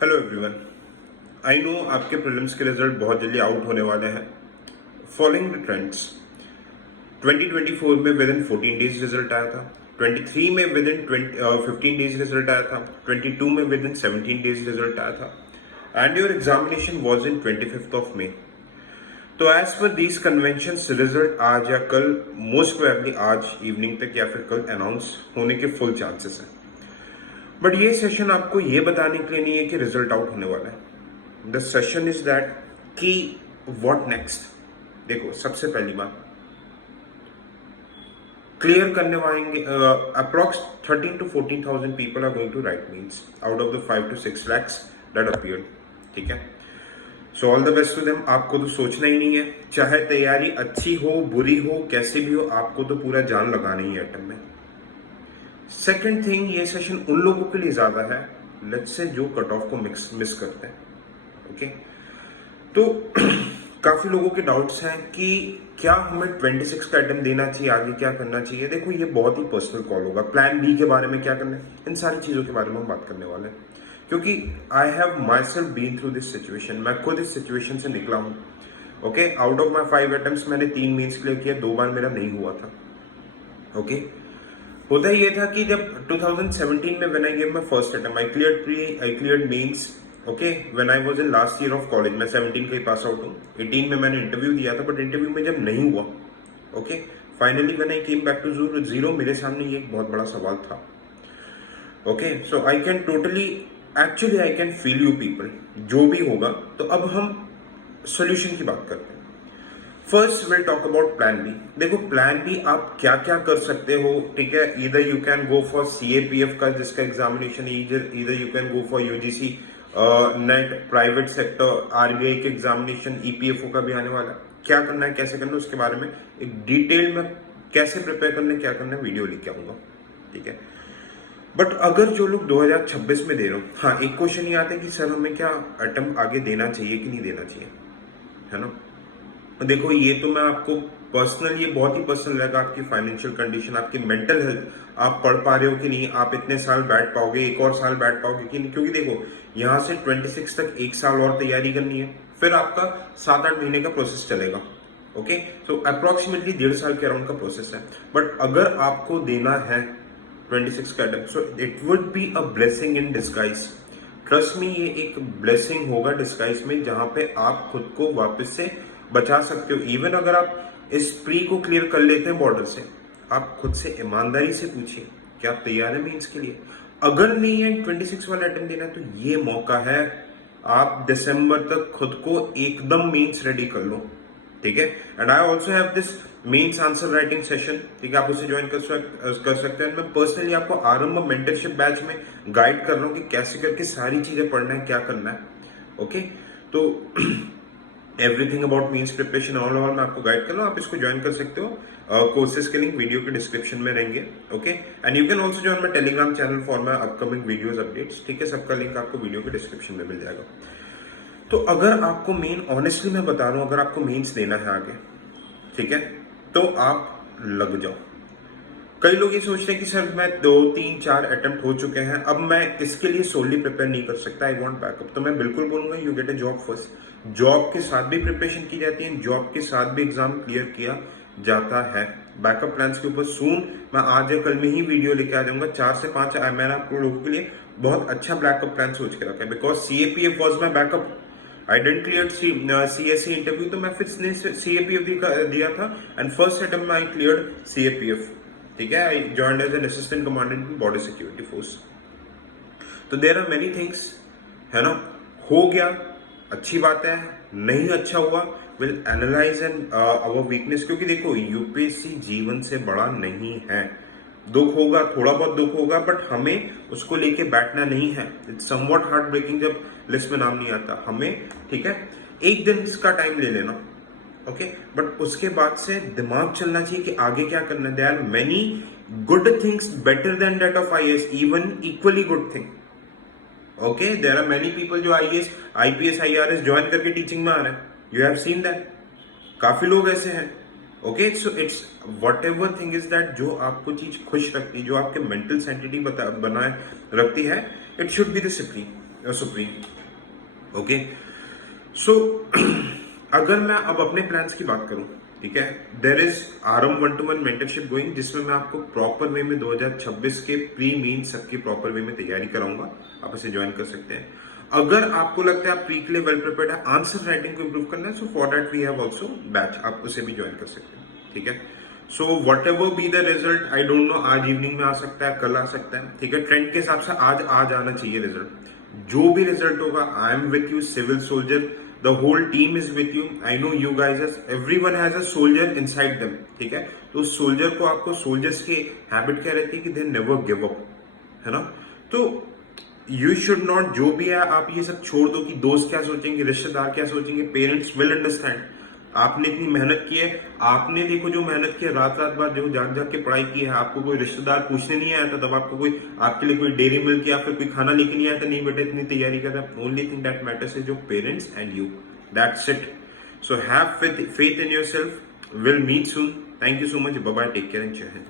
Hello everyone. I know आपके prelims के result बहुत जल्दी आउट होने वाले हैं। फॉलोइंग द ट्रेंड्स, 2024 में विद इन 14 डेज रिजल्ट आया था, 23 में विद इन 15 डेज रिजल्ट आया था, 22 में विद इन 17 डेज रिजल्ट आया था and your examination was in 25th of May. तो as per these convention result आज या कल, मोस्ट प्रोबेबली आज इवनिंग तक या फिर कल अनाउंस होने के फुल चांसेस हैं। बट ये सेशन आपको ये बताने के लिए नहीं है कि रिजल्ट आउट होने वाला है। द सेशन इज दैट कि व्हाट नेक्स्ट। देखो, सबसे पहली बात क्लियर करने वाले approx 13 to 14,000 people are going to write means out of the 5 to 6 lakhs that appeared. ठीक है, so all the best to them. आपको तो सोचना ही नहीं है, चाहे तैयारी अच्छी हो बुरी हो कैसी भी हो, आपको तो पूरा जान लगाना ही है एटम में। सेकेंड थिंग, ये सेशन उन लोगों के लिए ज्यादा है लेट्स से जो कट ऑफ को मिस करते हैं। ओके, तो काफी लोगों के डाउट्स हैं कि क्या हमें 26 का अटेम्प्ट देना चाहिए, आगे क्या करना चाहिए। देखो, ये बहुत ही पर्सनल कॉल होगा। प्लान बी के बारे में क्या करना है, इन सारी चीजों के बारे में हम बात करने वाले हैं, क्योंकि I have myself been through this situation. मैं खुद इस सिचुएशन से निकला हूं। Okay, out of my 5 attempts मैंने 3 मीन्स क्लियर किया, 2 बार मेरा नहीं हुआ था। ओके, होता ये था कि जब 2017 में when I give my first attempt, I cleared mains. Okay, when I was in last year of college, मैं 17 का ही पास आउट हूँ। 18 में मैंने इंटरव्यू दिया था, बट इंटरव्यू में जब नहीं हुआ, okay, finally when I came back to zero, मेरे सामने ये एक बहुत बड़ा सवाल था। Okay, so I can totally actually I can feel you people, जो भी होगा। तो अब हम सोल्यूशन की बात करते हैं। First will talk about plan B. देखो, प्लान बी आप क्या क्या कर सकते हो। ठीक है, इधर you can go for CAPF का जिसका एग्जामिनेशन, इधर you can go for UGC net, private sector, RBI के एग्जामिनेशन, EPFO का भी आने वाला है। क्या करना है, कैसे करना है, उसके बारे में एक डिटेल में कैसे प्रिपेयर करना है, क्या करना है, वीडियो लेके आऊंगा। ठीक है, बट अगर जो लोग 2026 में दे रहे हो, हाँ, एक क्वेश्चन ये आता है कि सर हमें क्या अटेम्प्ट आगे देना चाहिए कि नहीं देना चाहिए, है ना। देखो, ये तो मैं आपको पर्सनल, ये बहुत ही पर्सनल रहेगा, आपकी फाइनेंशियल कंडीशन, आपकी मेंटल हेल्थ, आप पढ़ पा रहे हो कि नहीं, आप इतने साल बैठ पाओगे, एक और साल बैठ पाओगे कि नहीं। क्योंकि देखो, यहां से 26 तक एक साल और तैयारी करनी है, फिर आपका 7-8 महीने का प्रोसेस चलेगा। ओके, सो अप्रोक्सीमेटली 1.5 साल के अराउंड का प्रोसेस है। बट अगर आपको देना है 26 का attempt, so it would be a blessing in disguise. Trust me, ये एक ब्लेसिंग होगा डिस्गाइज में, जहां पे आप खुद को वापस से बचा सकते हो। इवन अगर आप इस प्री को क्लियर कर लेते हैं बॉर्डर से, आप खुद से ईमानदारी से पूछिए क्या आप तैयार है मीन्स के लिए। अगर नहीं है 26 वाला अटेम्प्ट देना, तो ये मौका है, आप दिसंबर तक खुद को एकदम मीन्स रेडी कर लो। ठीक है, and I also have this mains answer writing session. ठीक है, आप उसे ज्वाइन कर सकते हैं। मैं पर्सनली आपको आरंभ मेंटरशिप बैच में गाइड कर रहा हूँ कि कैसे करके सारी चीजें पढ़ना है, क्या करना है। ओके, तो everything about means preparation all over मैं आपको गाइड कर रहा हूँ, आप इसको ज्वाइन कर सकते हो। कोर्सेज के लिंक वीडियो के डिस्क्रिप्शन में रहेंगे। Okay, and you can also join my Telegram channel for my upcoming videos updates. ठीक है, सबका लिंक आपको वीडियो के डिस्क्रिप्शन में मिल जाएगा। तो अगर आपको मेन, ऑनेस्टली मैं बता रहा हूं, अगर आपको मेंस देना है आगे, ठीक है, तो आप लग जाओ। कई लोग ये सोच रहे हैं कि सर मैं 2-3-4 अटेम्प्ट हो चुके हैं, अब मैं इसके लिए सोली प्रिपेयर नहीं कर सकता, आई वांट बैकअप। तो मैं बिल्कुल बोलूंगा you get a job first. Job के साथ भी प्रिपरेशन की जाती है, जॉब के साथ भी एग्जाम क्लियर किया जाता है। बैकअप प्लान्स के ऊपर सून मैं आज या कल में ही वीडियो लेके आ जाऊंगा। 4 से 5 मैंने आप लोगों के लिए बहुत अच्छा बैकअप प्लान सोच के रखा है, because CAPF was my backup. I didn't clear CSE interview, तो मैं फिर CAPF दिया था एंड फर्स्ट अटेम्प्ट में आई क्लियर CAPF। ठीक है, I joined as an assistant commandant in Border Security Force. तो देयर आर मेनी थिंग्स, है ना। हो गया, अच्छी बात है, नहीं अच्छा हुआ, will analyse and our weakness. क्योंकि देखो, UPSC जीवन से बड़ा नहीं है। दुख होगा, थोड़ा बहुत दुख होगा, बट हमें उसको लेके बैठना नहीं है। इट्स समवॉट हार्ट ब्रेकिंग जब लिस्ट में नाम नहीं आता हमें। ठीक है, एक दिन इसका टाइम ले लेना। ओके, बट उसके बाद से दिमाग चलना चाहिए कि आगे क्या करना है। There are many good things better than that of IAS, even equally good thing. Okay, there are many people जो IAS, IPS, IRS ज्वाइन करके टीचिंग में आ रहे हैं। यू हैव सीन दैट, काफी लोग ऐसे हैं। Okay, so it's what ever thing is that, जो आपको चीज खुश रखती है, जो आपके मेंटल सेंटिटी बनाए रखती है, इट शुड बी द सिप्री। सुप्रीम। ओके, सो अगर मैं अब अपने प्लान्स की बात करूं, ठीक है, there is RM 1-to-1 mentorship going, जिसमें मैं आपको प्रॉपर वे में 2026 के प्री मीन सबकी प्रॉपर वे में तैयारी कराऊंगा। आप इसे ज्वाइन कर सकते हैं। अगर आपको लगता है आप प्री के लिए वेल प्रिपेयर्ड है, आंसर राइटिंग को इंप्रूव करना है, so for that we have also batch, आप उसे भी ज्वाइन कर सकते हैं, ठीक है। So whatever be the result, I don't know, आज इवनिंग में आ सकता है, कल आ सकता है, ठीक है। ट्रेंड के हिसाब से आज आना चाहिए रिजल्ट। जो भी रिजल्ट होगा, I am with you, civil soldier, the whole team is with you. I know you guys, everyone has a soldier inside them, ठीक है। तो उस सोल्जर को, आपको सोल्जर्स की हैबिट क्या रहती है कि दे नेवर गिव अप, है ना। तो यू शुड नॉट, जो भी है आप ये सब छोड़ दो कि दोस्त क्या सोचेंगे, रिश्तेदार क्या सोचेंगे, पेरेंट्स विल अंडरस्टैंड। आपने इतनी मेहनत की है, आपने देखो जो मेहनत की है, रात रात भर जो जाग जाग के पढ़ाई की है, आपको कोई रिश्तेदार पूछने नहीं आया था, तब आपको कोई आपके लिए कोई डेयरी मिल्क या फिर कोई खाना लेके नहीं आया था, नहीं बेटा इतनी तैयारी कर रहा है। Only thing that matters is your parents and you, that's it. So have faith in yourself, will meet soon. Thank you so much, bye bye, take care and जय हिंद।